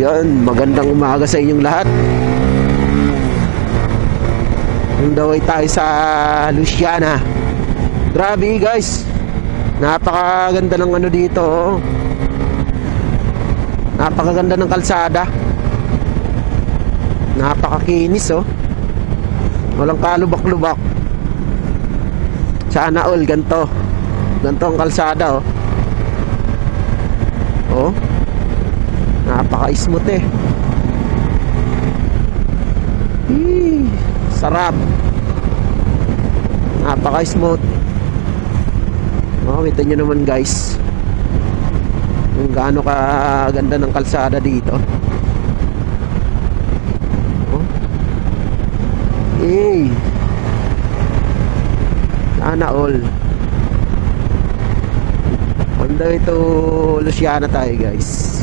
Yan, magandang umaga sa inyong lahat. On the way tayo sa Luciana. Grabe guys, napakaganda ng ano dito, oh. Napakaganda ng kalsada. Napakakinis, oh. Walang kalubak-lubak. Sana all ganto ang kalsada, oh. Oh, napaka-smooth eh. Sarap. Napaka-smooth. Oh, kita nyo naman guys kung gaano kaganda ng kalsada dito. Oh. Sana all. On the way to Luciana tayo guys.